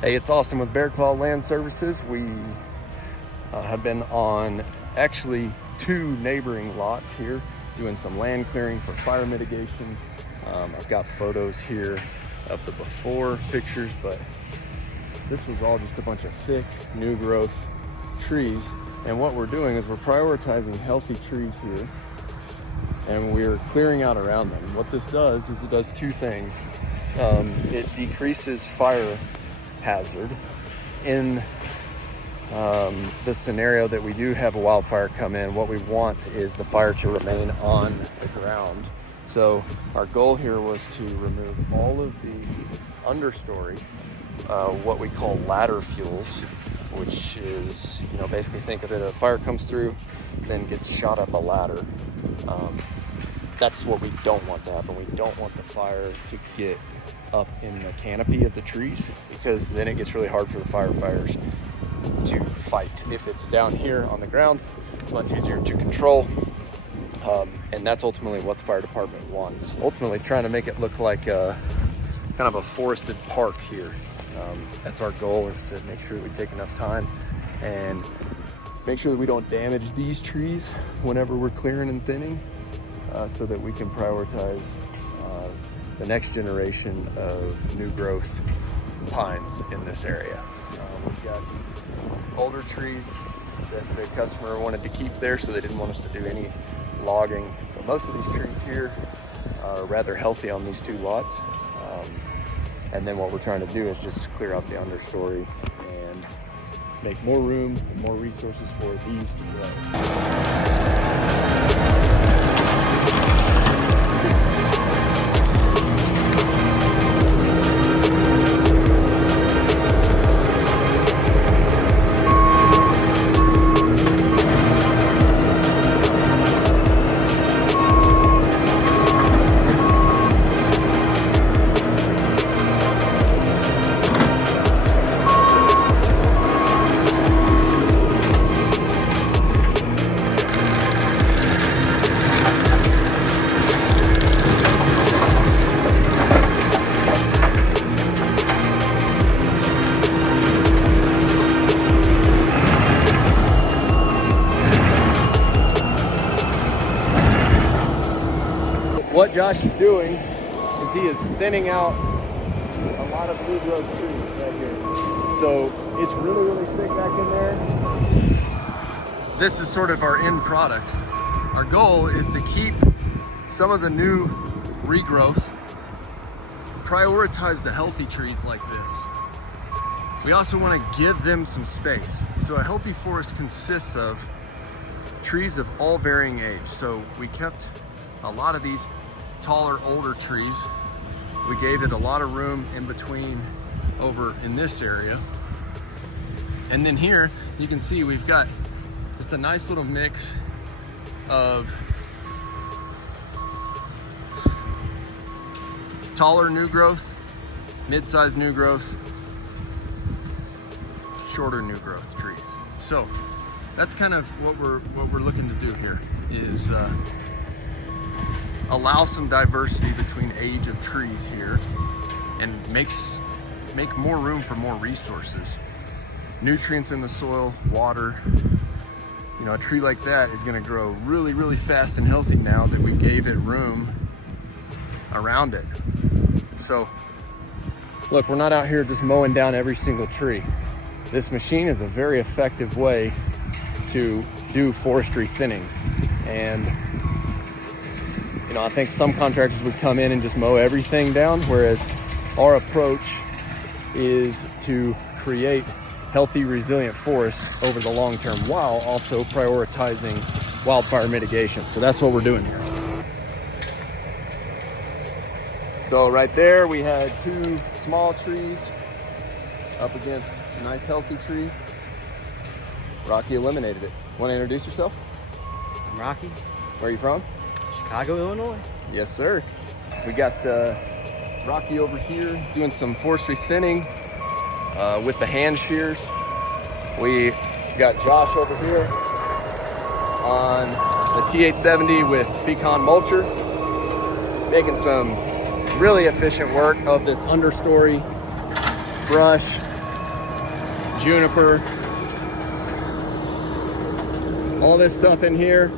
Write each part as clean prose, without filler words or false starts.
Hey, it's Austin with Bear Claw Land Services. We have been on actually 2 neighboring lots here doing some land clearing for fire mitigation. I've got photos here of the before pictures, but this was all just a bunch of thick new growth trees. And what we're doing is we're prioritizing healthy trees here, and we're clearing out around them. What this does is it does 2 things. It decreases fire hazard in the scenario that we do have a wildfire come in. What we want is the fire to remain on the ground. So our goal here was to remove all of the understory, what we call ladder fuels, which is, basically think of it, a fire comes through, then gets shot up a ladder. That's what we don't want to happen. We don't want the fire to get up in the canopy of the trees, because then it gets really hard for the firefighters to fight. If it's down here on the ground, it's much easier to control. And that's ultimately what the fire department wants. Ultimately trying to make it look like kind of a forested park here. That's our goal, is to make sure that we take enough time and make sure that we don't damage these trees whenever we're clearing and thinning, so that we can prioritize the next generation of new growth pines in this area. We've got older trees that the customer wanted to keep there, so they didn't want us to do any logging. But most of these trees here are rather healthy on these 2 lots. And then what we're trying to do is just clear out the understory and make more room and more resources for these to grow. What Josh is doing is he is thinning out a lot of new growth trees right here. So it's really, really thick back in there. This is sort of our end product. Our goal is to keep some of the new regrowth, prioritize the healthy trees like this. We also want to give them some space. So a healthy forest consists of trees of all varying age. So we kept a lot of these taller, older trees. We gave it a lot of room in between over in this area. And then here you can see we've got just a nice little mix of taller new growth, mid-sized new growth, shorter new growth trees. So that's kind of what we're looking to do here, is allow some diversity between age of trees here, and make more room for more resources. Nutrients in the soil, water. A tree like that is gonna grow really, really fast and healthy now that we gave it room around it. So, look, we're not out here just mowing down every single tree. This machine is a very effective way to do forestry thinning. And I think some contractors would come in and just mow everything down, whereas our approach is to create healthy, resilient forests over the long term, while also prioritizing wildfire mitigation. So that's what we're doing here. So right there, we had 2 small trees up against a nice healthy tree. Rocky eliminated it. Want to introduce yourself? I'm Rocky. Where are you from? Chicago, Illinois. Yes, sir. We got Rocky over here doing some forestry thinning with the hand shears. We got Josh over here on the T870 with Fecon Mulcher, making some really efficient work of this understory brush juniper, all this stuff in here.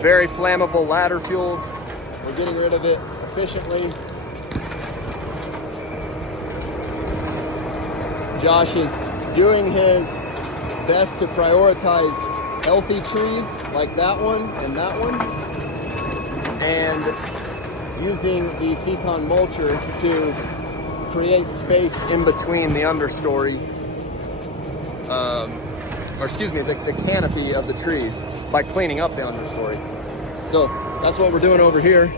Very flammable ladder fuels. We're getting rid of it efficiently. Josh is doing his best to prioritize healthy trees like that one and that one, and using the Fecon mulcher to create space in between the understory, or excuse me, the canopy of the trees by cleaning up the understory. So that's what we're doing over here.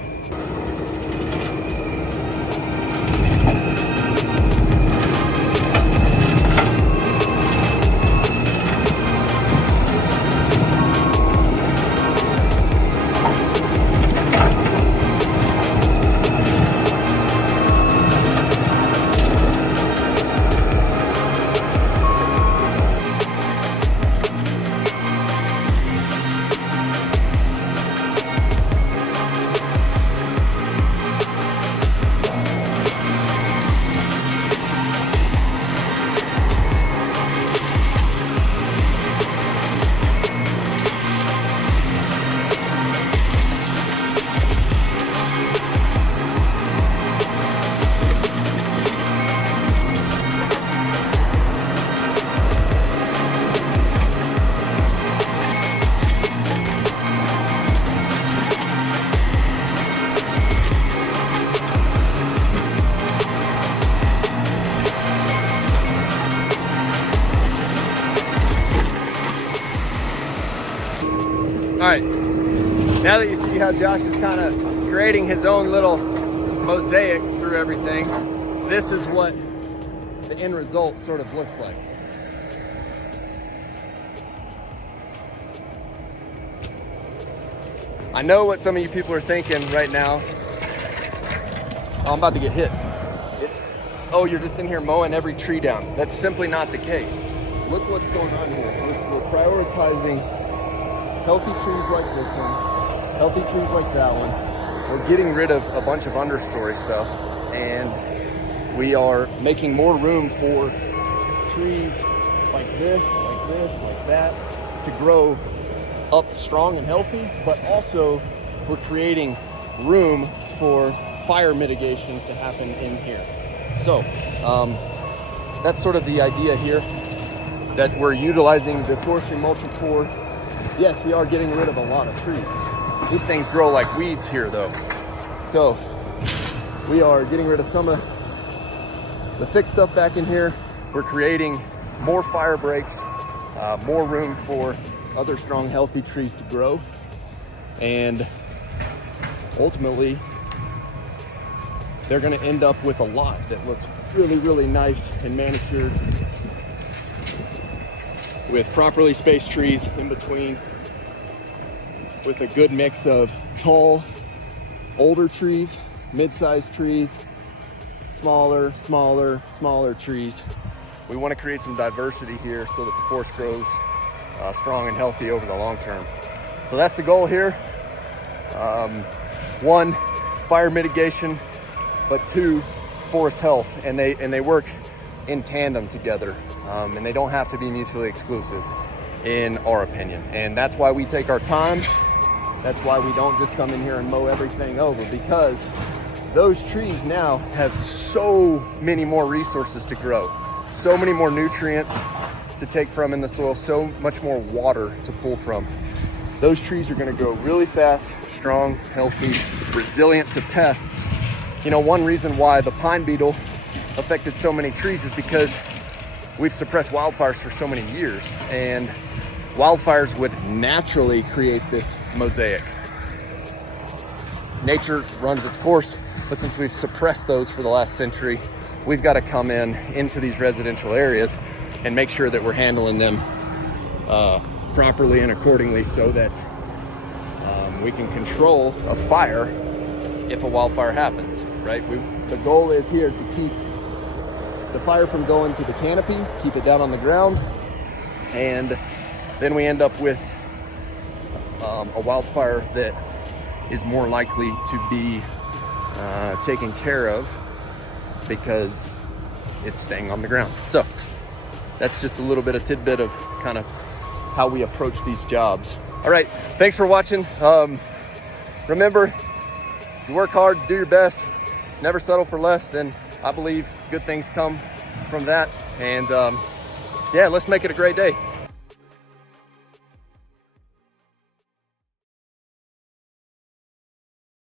All right, now that you see how Josh is kind of creating his own little mosaic through everything, this is what the end result sort of looks like. I know what some of you people are thinking right now. Oh, I'm about to get hit. Oh, you're just in here mowing every tree down. That's simply not the case. Look what's going on here. We're prioritizing healthy trees like this one, healthy trees like that one. We're getting rid of a bunch of understory stuff, and we are making more room for trees like this, like that, to grow up strong and healthy, but also we're creating room for fire mitigation to happen in here. So that's sort of the idea here, that we're utilizing the forestry mulcher for. Yes, we are getting rid of a lot of trees. These things grow like weeds here though. So we are getting rid of some of the thick stuff back in here. We're creating more fire breaks, more room for other strong, healthy trees to grow. And ultimately, they're gonna end up with a lot that looks really, really nice and manicured, with properly spaced trees in between, with a good mix of tall, older trees, mid-sized trees, smaller trees. We want to create some diversity here so that the forest grows strong and healthy over the long term. So that's the goal here. One, fire mitigation, but two, forest health, and they work in tandem together, and they don't have to be mutually exclusive in our opinion. And that's why we take our time. That's why we don't just come in here and mow everything over, because those trees now have so many more resources to grow, so many more nutrients to take from in the soil, so much more water to pull from. Those trees are going to grow really fast, strong, healthy, resilient to pests. You know, one reason why the pine beetle affected so many trees is because we've suppressed wildfires for so many years, and wildfires would naturally create this mosaic. Nature runs its course, but since we've suppressed those for the last century, we've got to come into these residential areas and make sure that we're handling them properly and accordingly, so that we can control a fire if a wildfire happens, right? The goal is here to keep the fire from going to the canopy, keep it down on the ground, and then we end up with a wildfire that is more likely to be taken care of because it's staying on the ground. So that's just a little bit of tidbit of kind of how we approach these jobs. All right, thanks for watching. Remember, if you work hard, do your best, never settle for less, then I believe good things come from that. And yeah, let's make it a great day.